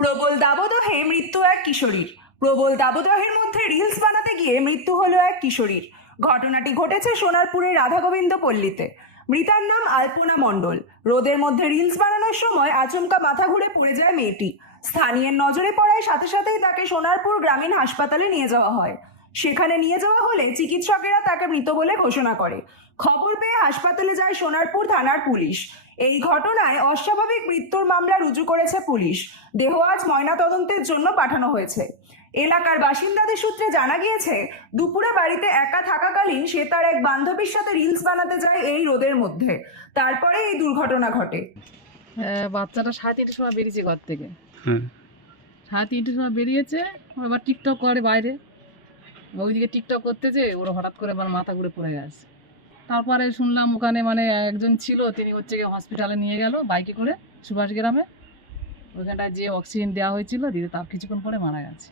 প্রবল দাবদহে মৃত্যু এক কিশোরীর। প্রবল দাবদহের মধ্যে রিলস বানাতে গিয়ে মৃত্যু হলো এক কিশোরীর। ঘটনাটি ঘটেছে সোনারপুরের রাধাগোবিন্দ পল্লীতে। মৃতার নাম আলপনা মণ্ডল। রোদের মধ্যে রিলস বানানোর সময় আচমকা মাথা ঘুরে পড়ে যায় মেয়েটি। স্থানীয় নজরে পড়ায় সাথে সাথেই তাকে সোনারপুর গ্রামীণ হাসপাতালে নিয়ে যাওয়া হয়। সেখানে নিয়ে যাওয়া হলে চিকিৎসকেরা তাকে মৃত বলে ঘোষণা করে। খবর পেয়ে হাসপাতালে যায় সোনারপুর থানার পুলিশ। এই ঘটনায় অস্বাভাবিক মৃত্যুর মামলা রুজু করেছে পুলিশ। দেহ আজ ময়নাতদন্তের জন্য পাঠানো হয়েছে। এলাকার বাসিন্দাদের সূত্রে জানা গিয়েছে দুপুরে বাড়িতে একা থাকাকালীন সে তার এক বান্ধবীর সাথে রিলস বানাতে যায় এই রোদের মধ্যে। তারপরে এই দুর্ঘটনা ঘটে। বাচ্চাটা সাড়ে তিনটের সময় বেরিয়েছে ঘর থেকে। সাড়ে তিনটের সময় বেরিয়েছে ও এবার টিকটক করে বাইরে। ওইদিকে টিকটক করতে করতেছে ওরা হঠাৎ করে আবার মাথা ঘুরে পড়ে গেছে। তারপরে শুনলাম ওখানে মানে একজন ছিল, তিনি হচ্ছে গিয়ে হসপিটালে নিয়ে গেল, বাইকে করে সুভাষ গ্রামে ওখানটায় যে অক্সিজেন দেওয়া হয়েছিল দিদি তার কিছুক্ষণ পরে মারা গেছে।